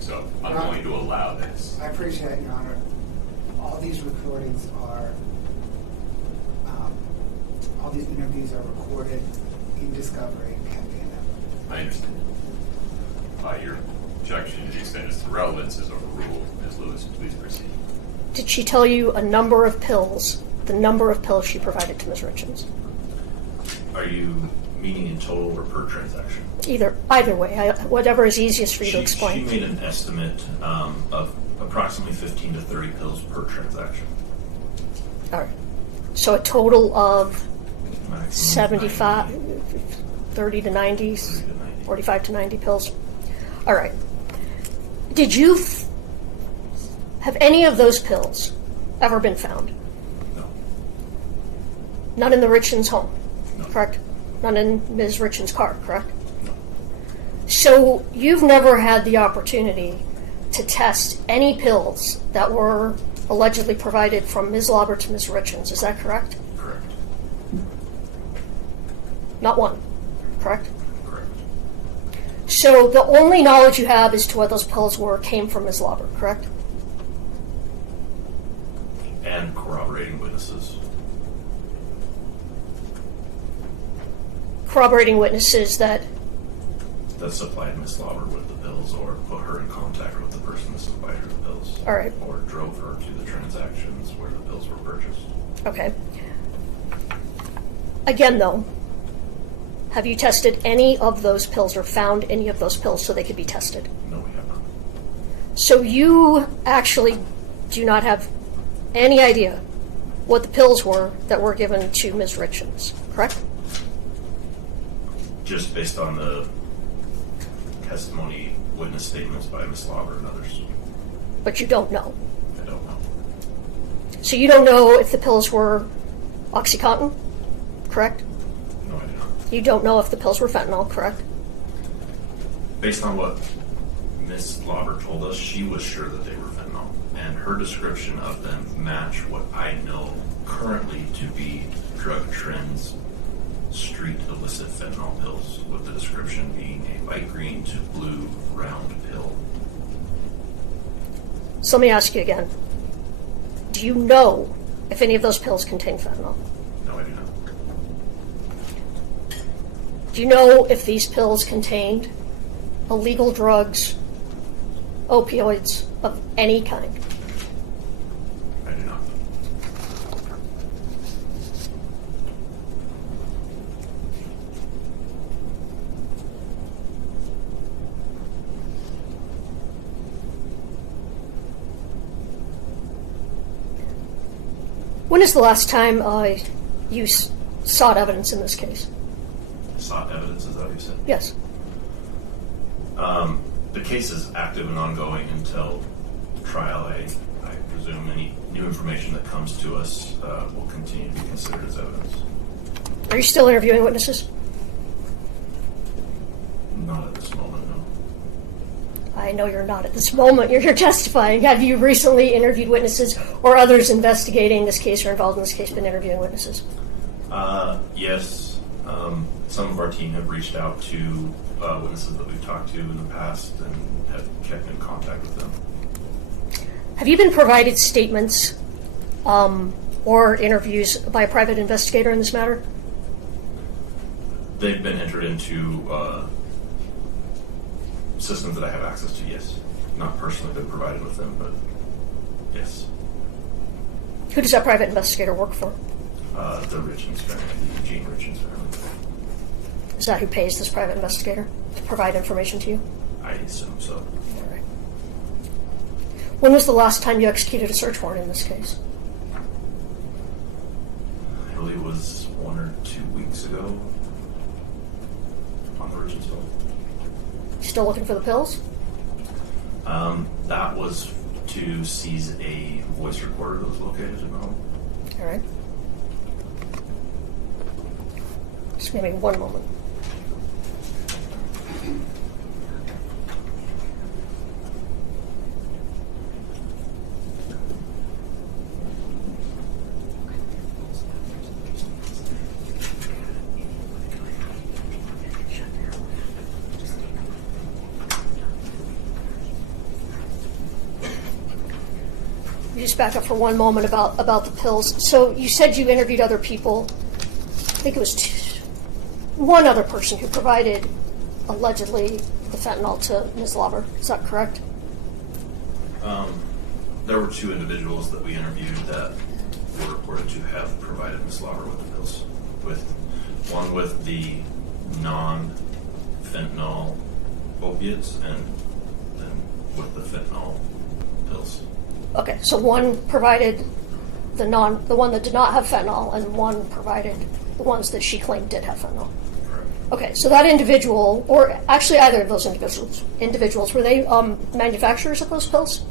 So I'm going to allow this. I appreciate it, Your Honor. All these recordings are, all these interviews are recorded in discovery and can be evidence. I understand. Your objection to the extent as to relevance is overruled. Ms. Lewis, please proceed. did she tell you a number of pills, the number of pills she provided to Ms. Richins? Are you meaning in total or per transaction? Either way, whatever is easiest for you to explain. She made an estimate of approximately 15 to 30 pills per transaction. All right. So a total of Maximum 75, 90, 30 to 90, 30 to 90. 45 to 90 pills. All right. Did you have any of those pills ever been found? No. None in the Richins' home, No. correct? None in Ms. Richins' car, correct? No. So you've never had the opportunity to test any pills that were allegedly provided from Ms. Lauber to Ms. Richins, is that correct? Correct. Not one, correct? Correct. So the only knowledge you have as to what those pills were came from Ms. Lauber, correct? And corroborating witnesses. Corroborating witnesses that, That supplied Ms. Lauber with the pills or put her in contact with the person that supplied her the pills. All right. Or drove her to the transactions where the pills were purchased. okay. Again, though, have you tested any of those pills or found any of those pills so they could be tested? No, we have not. So you actually do not have any idea what the pills were that were given to Ms. Richins, correct? Just based on the testimony, witness statements by Ms. Lauber and others. But you don't know. I don't know. So you don't know if the pills were OxyContin, correct? No, I do not. You don't know if the pills were fentanyl, correct? Based on what Ms. Lauber told us, she was sure that they were fentanyl. And her description of them match what I know currently to be Drug Trends street illicit fentanyl pills, with the description being a light green to blue round pill. So let me ask you again. Do you know if any of those pills contain fentanyl? No, I do not. Do you know if these pills contained illegal drugs, opioids of any kind? I do not. When is the last time you sought evidence in this case? Sought evidence, is that what you said? Yes. The case is active and ongoing until trial. I presume any new information that comes to us will continue to be considered as evidence. Are you still interviewing witnesses? Not at this moment, no. I know you're not at this moment. You're testifying. Have you recently interviewed witnesses or others investigating this case or involved in this case been interviewing witnesses? Yes. Some of our team have reached out to witnesses that we've talked to in the past and have kept in contact with them. Have you been provided statements or interviews by a private investigator in this matter? They've been entered into systems that I have access to, yes. Not personally been provided with them, but yes. Who does that private investigator work for? The Richins family, the Eugene Richins family. Is that who pays this private investigator to provide information to you? I assume so. All right. When was the last time you executed a search warrant in this case? I believe it was 1 or 2 weeks ago on the Richins bill. Still looking for the pills? That was to seize a voice recorder that was located in the home. All right. Just give me one moment. Just back up for one moment about the pills. So you said you interviewed other people. I think it was one other person who provided allegedly the fentanyl to Ms. Lauber. Is that correct? there were two individuals that we interviewed that were reported to have provided Ms. Lauber with the pills. One with the non-fentanyl opiates and then with the fentanyl pills. Okay, so one provided the one that did not have fentanyl, and one provided the ones that she claimed did have fentanyl. Correct. Okay, so that individual, or actually either of those individuals, were they manufacturers of those pills?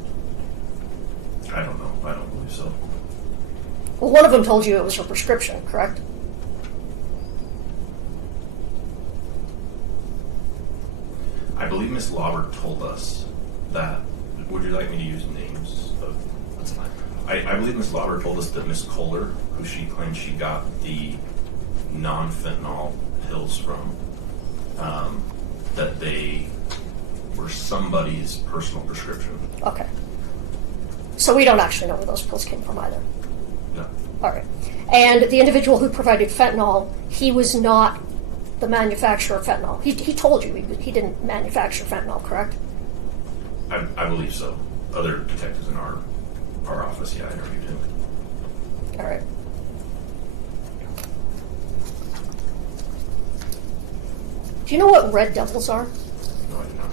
I don't know. I don't believe so. Well, one of them told you it was her prescription, correct? I believe Ms. Lauber told us that. Would you like me to use names? That's fine. I believe Ms. Lauber told us that Ms. Kohler, who she claimed she got the non-fentanyl pills from, that they were somebody's personal prescription. Okay. So we don't actually know where those pills came from either. No. All right. And the individual who provided fentanyl, he was not the manufacturer of fentanyl. He told you he didn't manufacture fentanyl, correct? I believe so. Other detectives in our office, yeah, I interviewed him. All right. Do you know what red devils are? No, I do not.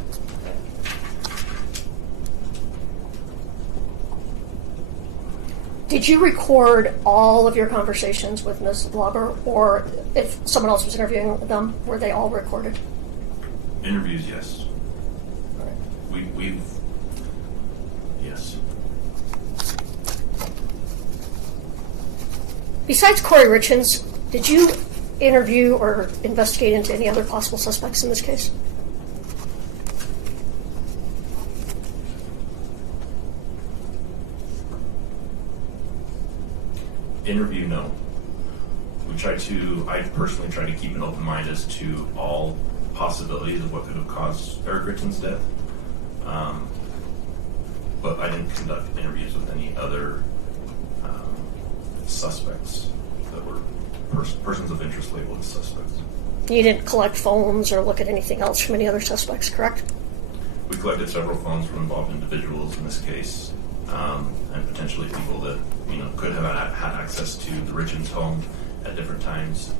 Did you record all of your conversations with Ms. Lauber, or if someone else was interviewing them, were they all recorded? Interviews, yes. All right. We've yes. Besides Kouri Richins, did you interview or investigate into any other possible suspects in this case? Interview, no. I personally try to keep an open mind as to all possibilities of what could have caused Eric Richins' death. But I didn't conduct interviews with any other suspects that were persons of interest labeled as suspects. You didn't collect phones or look at anything else from any other suspects, correct? We collected several phones from involved individuals in this case, and potentially people that could have had access to the Richins home at different times,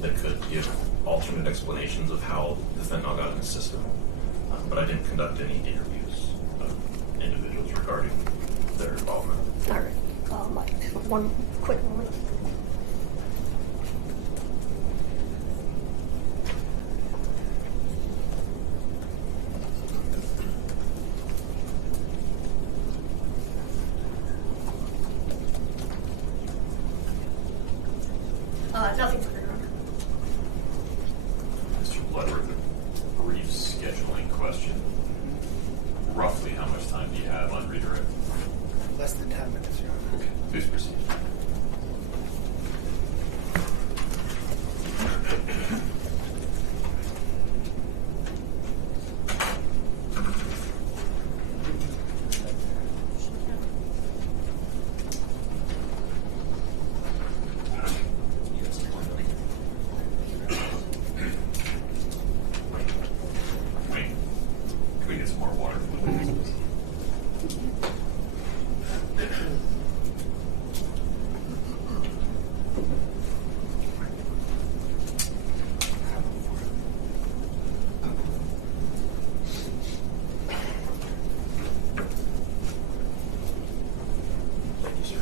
that could give alternate explanations of how the fentanyl got in the system. But I didn't conduct any interviews of individuals regarding their involvement. All right. One quick moment. Nothing for your honor. Mr. Bloodworth, a brief scheduling question. Roughly how much time do you have on redirect? Less than 10 minutes, Your Honor. Okay, please proceed. Wayne, can we get some more water? Thank you, sir.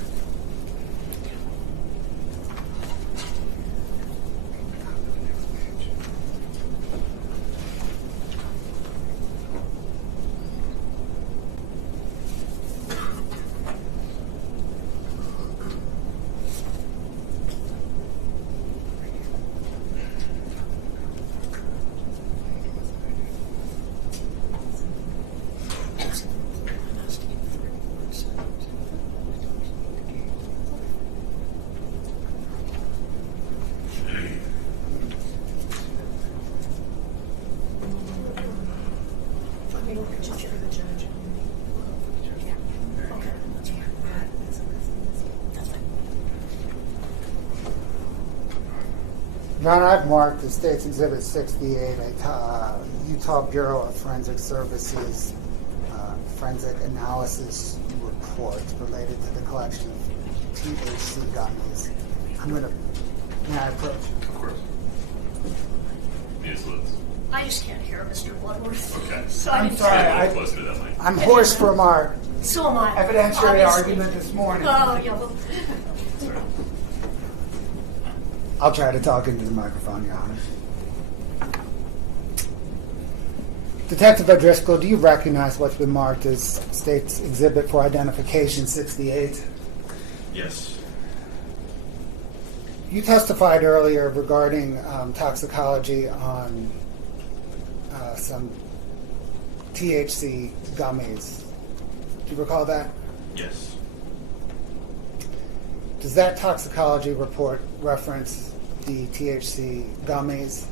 Your Honor, I've marked the State's Exhibit 68, Utah Bureau of Forensic Services forensic analysis report related to the collection of THC gummies. May I approach? Of course. Ms. Lutz. I just can't hear Mr. Bloodworth. Okay. So I'm I sorry. Get a I- little closer to that mic. I'm hoarse from our So am I. evidentiary Obviously. argument this morning. Oh, yeah. Well, Sorry. I'll try to talk into the microphone, Your Honor. Detective O'Driscoll, do you recognize what's been marked as State's Exhibit for Identification 68? Yes. You testified earlier regarding toxicology on some THC gummies. Do you recall that? Yes. Does that toxicology report reference the THC gummies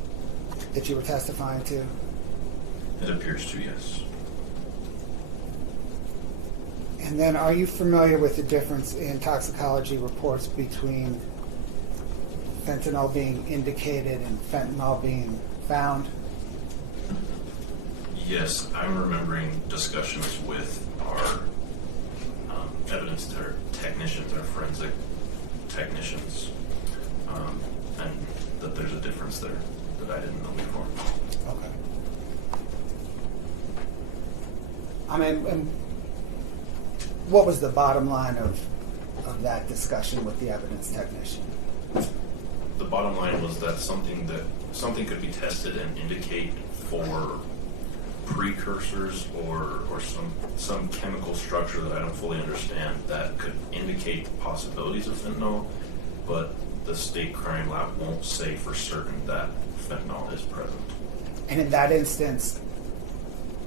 that you were testifying to? It appears to, yes. And then are you familiar with the difference in toxicology reports between fentanyl being indicated and fentanyl being found? Yes, I'm remembering discussions with our evidence technicians, our forensic technicians, and that there's a difference there that I didn't know before. Okay. I mean, and what was the bottom line of that discussion with the evidence technician? The bottom line was that something could be tested and indicate for precursors or some chemical structure that I don't fully understand that could indicate possibilities of fentanyl, but the state crime lab won't say for certain that fentanyl is present. And in that instance,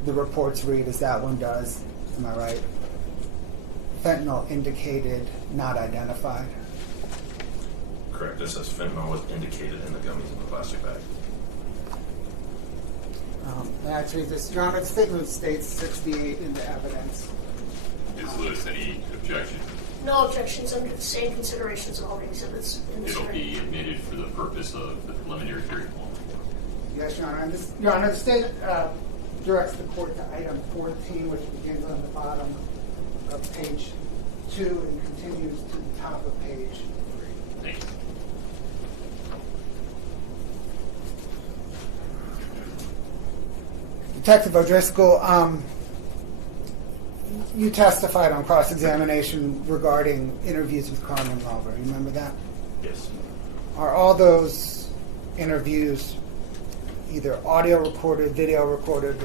the reports read as that one does, am I right? Fentanyl indicated, not identified. Correct. It says fentanyl was indicated in the gummies in the plastic bag. Actually, this, Your Honor, the statement states 68 in the evidence. Ms. Lewis, any objection? no objections under the same considerations of all the exhibits in this It'll hearing. be admitted for the purpose of the preliminary hearing only. Yes, Your Honor. And this, Your Honor, the state directs the court to item 14, which begins on the bottom of page 2 and continues to the top of page 3. Thank you. Detective O'Driscoll, you testified on cross-examination regarding interviews with Carmen and Lauber. You remember that? Yes. Are all those interviews either audio recorded, video recorded,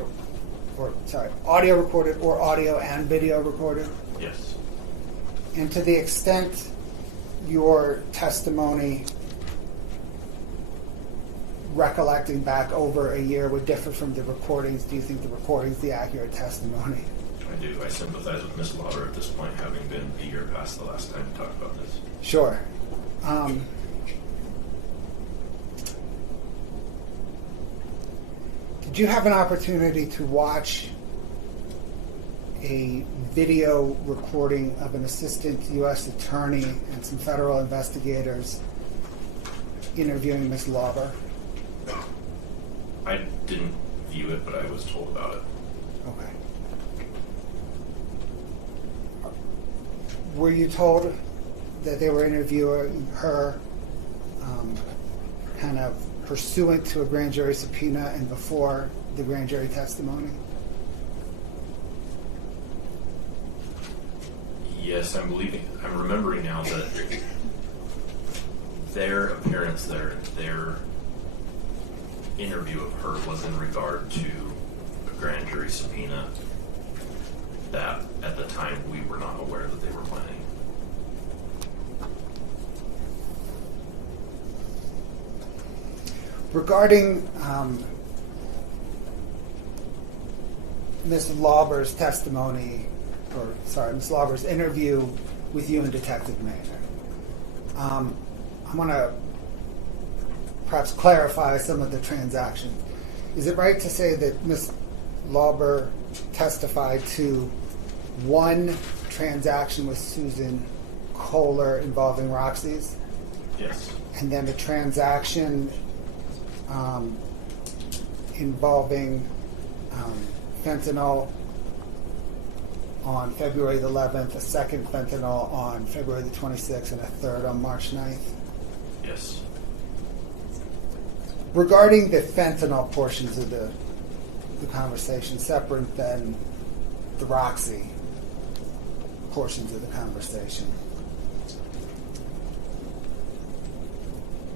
audio recorded or audio and video recorded? Yes. And to the extent your testimony recollecting back over a year would differ from the recordings, do you think the recording's the accurate testimony? I do. I sympathize with Ms. Lauber at this point, having been a year past the last time we talked about this. Sure. Did you have an opportunity to watch a video recording of an assistant U.S. attorney and some federal investigators interviewing Ms. Lauber? I didn't view it, but I was told about it. Okay. Were you told that they were interviewing her kind of pursuant to a grand jury subpoena and before the grand jury testimony? Yes, I'm remembering now that their appearance there, their interview of her was in regard to a grand jury subpoena that at the time we were not aware that they were planning. Regarding Ms. Lauber's testimony, Ms. Lauber's interview with you and Detective Maynard, I want to perhaps clarify some of the transactions. Is it right to say that Ms. Lauber testified to one transaction with Susan Kohler involving Roxy's? Yes. And then a transaction involving fentanyl on February the 11th, a second fentanyl on February the 26th, and a third on March 9th. Yes. Regarding the fentanyl portions of the conversation, separate than the Roxy portions of the conversation,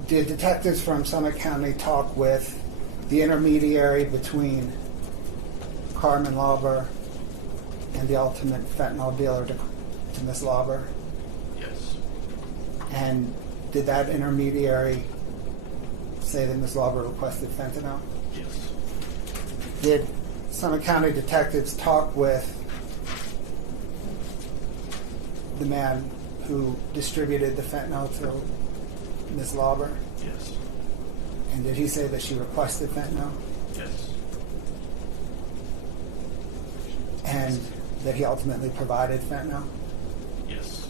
did detectives from Summit County talk with the intermediary between Carmen Lauber and the ultimate fentanyl dealer to Ms. Lauber? Yes. And did that intermediary say that Ms. Lauber requested fentanyl? Yes. Did Summit County detectives talk with the man who distributed the fentanyl to Ms. Lauber? Yes. And did he say that she requested fentanyl? Yes. And that he ultimately provided fentanyl? Yes.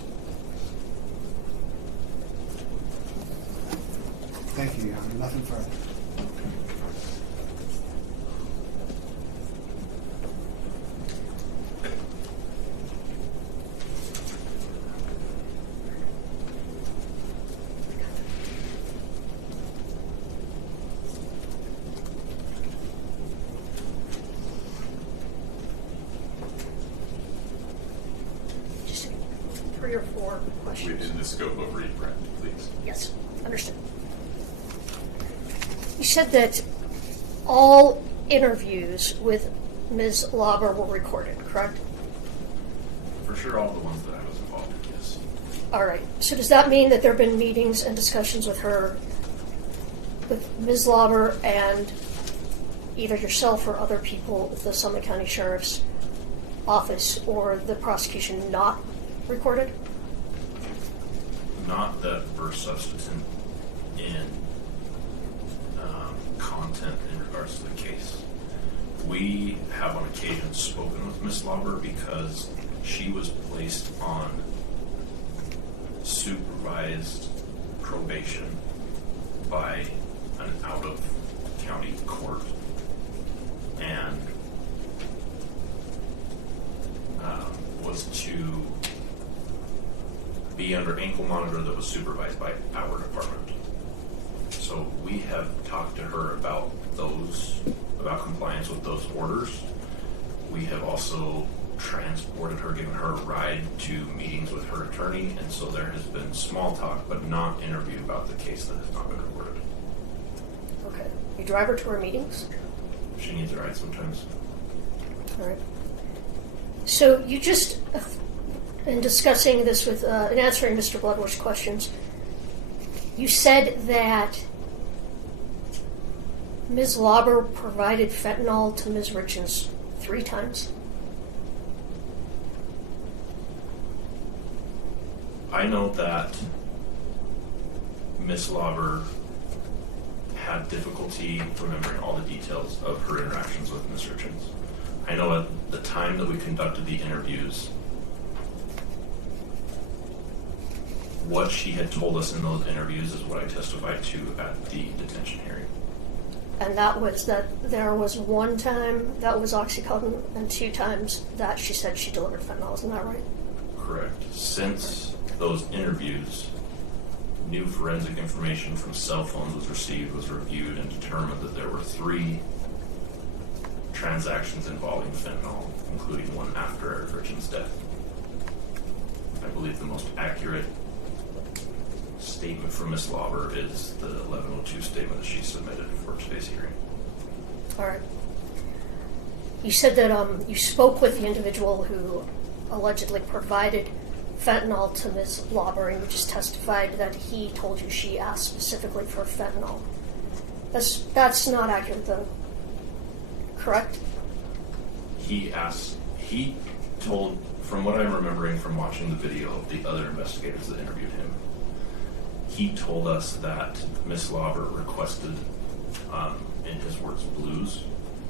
Thank you, Your Honor. Nothing further. Just 3 or 4 questions. Within the scope of reprint, please. Yes, understood. You said that all interviews with Ms. Lauber were recorded, correct? For sure, all the ones that I was involved in, yes. All right. So does that mean that there have been meetings and discussions with her, with Ms. Lauber and either yourself or other people at the Summit County Sheriff's Office or the prosecution not recorded? Not that were substantive in content in regards to the case. We have on occasion spoken with Ms. Lauber because she was placed on supervised probation by an out-of-county court and was to be under ankle monitor that was supervised by our department. So we have talked to her about about compliance with those orders. We have also transported her, given her a ride to meetings with her attorney, and so there has been small talk, but not interview about the case that has not been recorded. Okay. You drive her to her meetings? She needs a ride sometimes. All right. So you just, in discussing this with, in answering Mr. Bloodworth's questions, you said that Ms. Lauber provided fentanyl to Ms. Richins 3 times? I know that Ms. Lauber had difficulty remembering all the details of her interactions with Ms. Richins. I know at the time that we conducted the interviews, what she had told us in those interviews is what I testified to at the detention hearing. And that was that there was 1 time that was OxyContin and 2 times that she said she delivered fentanyl. Isn't that right? Correct. Since those interviews, new forensic information from cell phones was received, was reviewed, and determined that there were 3 transactions involving fentanyl, including one after Eric Richins' death. I believe the most accurate statement from Ms. Lauber is the 1102 statement that she submitted for today's hearing. All right. You said that you spoke with the individual who allegedly provided fentanyl to Ms. Lauber, and you just testified that he told you she asked specifically for fentanyl. That's not accurate, though. Correct? He told, from what I'm remembering from watching the video of the other investigators that interviewed him, he told us that Ms. Lauber requested, in his words, blues,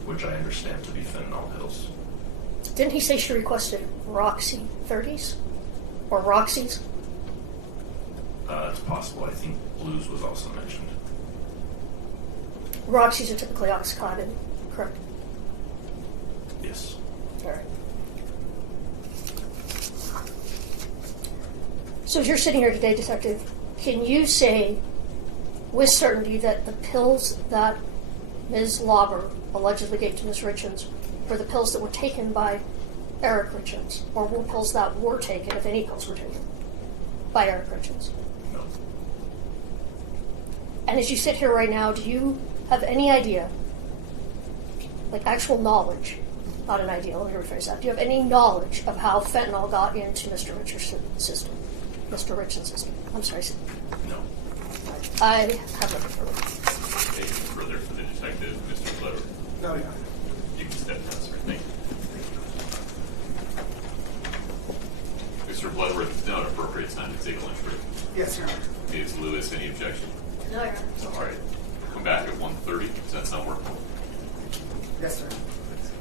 which I understand to be fentanyl pills. Didn't he say she requested Roxy 30s? Or Roxy's? It's possible. I think blues was also mentioned. Roxy's are typically OxyContin, correct? Yes. All right. So as you're sitting here today, Detective, can you say with certainty that the pills that Ms. Lauber allegedly gave to Ms. Richins were the pills that were taken by Eric Richins, or were pills that were taken, if any pills were taken, by Eric Richins? No. And as you sit here right now, do you have any idea, like actual knowledge, not an idea, let me rephrase that, do you have any knowledge of how fentanyl got into Mr. Richins' system? Mr. Richins' system. I'm sorry. No. I have nothing further. Anything further for the detective, Mr. Lauber? No, Your Honor. You can step down, sir. Thank you. Mr. Bloodworth, it's now an appropriate time to take a lunch break. Yes, Your Honor. Ms. Lewis, any objection? No, Your All right. Come back at 1:30. Does that sound workable? Yes, sir.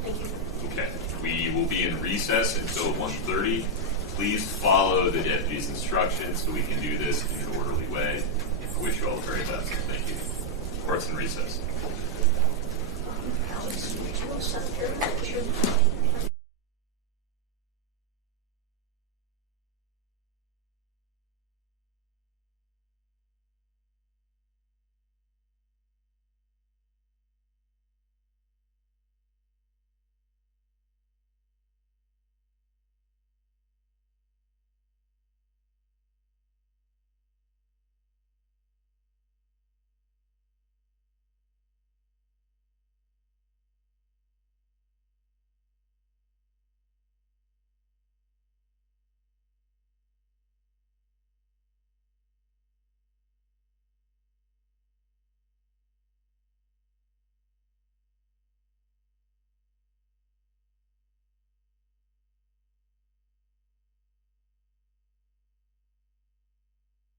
Thank you. Okay. We will be in recess until 1:30. Please follow the deputy's instructions so we can do this in an orderly way. I wish you all the very best. Thank you. Court's in recess. Alex, would you accept your